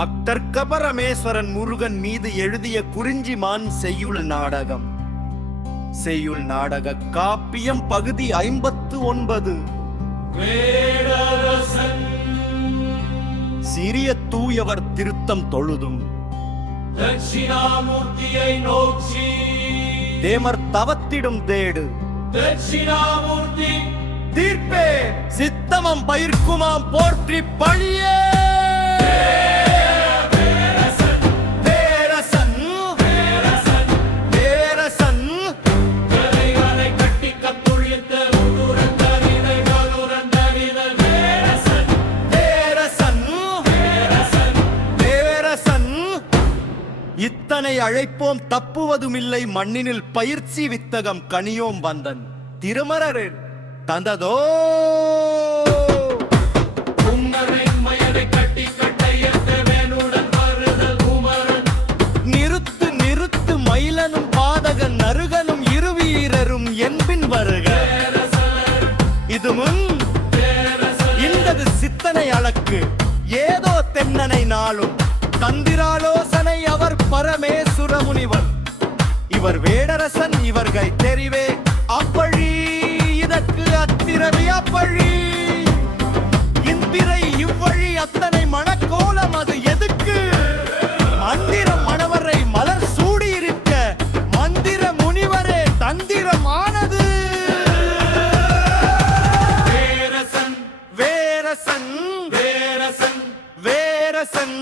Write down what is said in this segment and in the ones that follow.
அத்தர்க்க பரமேஸ்வரன் முருகன் மீது எழுதிய குறிஞ்சிமான் செய்யுள் நாடகம். செய்யுள் நாடக காப்பியம் பகுதி 59. சிறிய தூயவர் திருத்தம் தொழுதும் தட்சிணாமூர்த்தியை நோக்கி தேமர் தவத்திடும் தேடு தட்சிணாமூர்த்தி தீர்ப்பே சித்தமம் பயிர்க்குமாம் போற்றி பழியே. இத்தனை அழைப்போம் தப்புவதுமில்லை மண்ணினில் பயிற்சி வித்தகம் கனியோம் வந்தன் திருமரரில் தந்ததோ நிறுத்து நிறுத்து மயிலனும் பாதகன் நருகனும் இருவீரரும் என்பின் வருக. இது முன் இந்தது சித்தனை அளக்கு ஏதோ தென்னனை நாளும் தந்திராலோசனை அவர் பரமேசுர முனிவர். இவர் வேடரசன் இவர்கை தெரிவே அப்பழி இதற்கு அத்திரவி அப்பழி இந்திரை இவ்வழி அத்தனை மணக்கோலம் அது எதுக்கு? மந்திரம் மணவரை மலர் சூடியிருக்க மந்திர முனிவரே தந்திரமானது. வேரசன் வேரசன் வேரசன் வேரசன்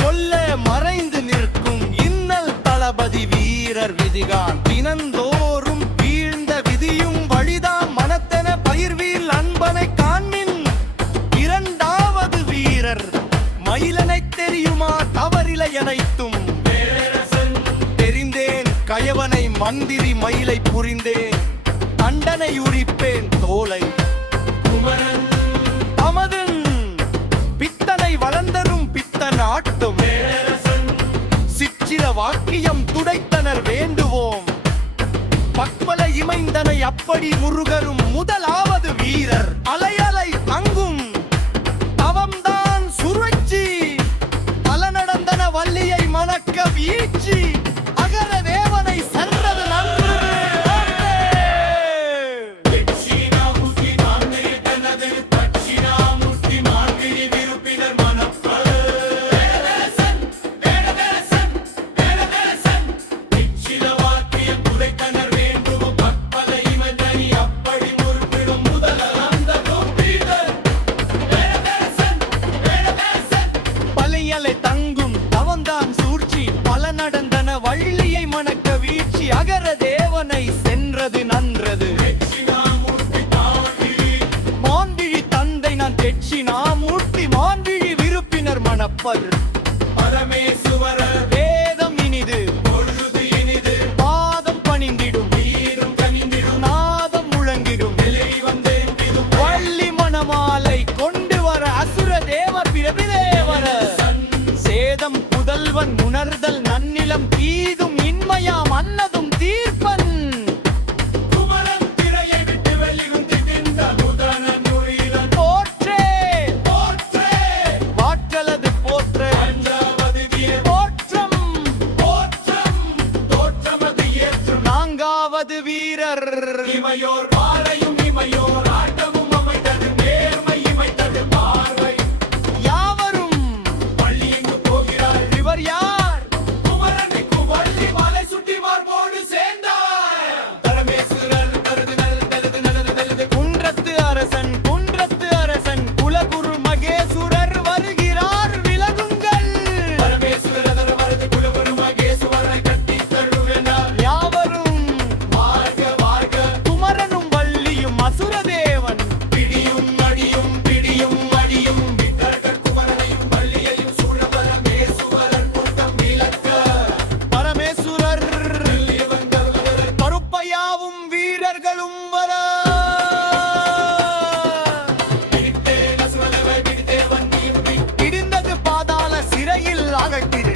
கொல்ல மறைந்து நிற்கும் இன்னல் தளபதி வீரர் விதிகான் தினந்தோறும் வீழ்ந்த விதியும் வழிதாம் மனத்தென பயிர்வீல் அன்பனை காண்மின். இரண்டாவது வீரர் மயிலனை தெரியுமா தவறிலை அனைத்தும் தெரிந்தேன் கயவனை மந்திரி மயிலை புரிந்தேன் அண்டனை உரிப்பேன் தோலை அமதன் பித்தனை வளர்ந்தரும் பித்தன் ஆட்டும் சிற்றிர வாக்கியம் துடைத்தனர் வேண்டுவோம் பக்வல இமைந்தனை அப்படி முருகரும் முதலாவது வீரர் அலையலை அங்கும் அவம்தான் சுழற்சி பல நடந்தன வள்ளியை மணக்க வீழ்ச்சி அகர தேவனை சென்றது நன்று. தங்கும் தவந்தான் சூழ்ச்சி பல நடந்தன வள்ளியை மணக்க வீழ்ச்சி அகர தேவனை சென்றது நன்றது. மான்விழி தந்தை நான் தெட்சிணாமூர்த்தி மான்விழி விருப்பினர் மணப்பர் பரமேசுவர வேதம் இனிது பொழுது இனிது பாதம் பணிந்திடும் நீரும் கனிந்திடும் நாதம் முழங்கிடும் நிலை வந்தேன் வள்ளி மணமாலை கொண்டு வர அசுர தேவர் பிரபிதேவர சேதம் புதல்வன் உணர்தல் நன்னிலம் தீதும் இன்மையாம் அன்னதும் தீர்ப்பன் குமரன் திரையை விட்டு வெளிகுந்தி தின்ற முதனன் உயிரன் போற்றே போற்றே வாற்றலது போற்ற அஞ்சாவது வீர போற்றம் போற்றம் தோற்றமது ஏற்றும் நான்காவது வீரர் இமையோர் பாறையும் இமையோர் ஆட்டமும் அமைத்தது நேர்மை இமைத்தது பார்வை யாவரும் பள்ளி எங்கு போகிறாள் இவர் யார்? குமரனுக்கு வள்ளி மாலை சுட்டி மார்போடு சேர்ந்தார் பரமேஸ்வரர் கருதுதல் தலது நலது தலது குன்றத்து அரசன் குலகுரு மகேசுரர் வருகிறார் விலகுங்கள். பரமேஸ்வரர் வரது குலகுரு மகேசுவரனை கட்டி தழுவினார் யாவரும் வாழ்க வாழ்க குமரனும் பகை பிரி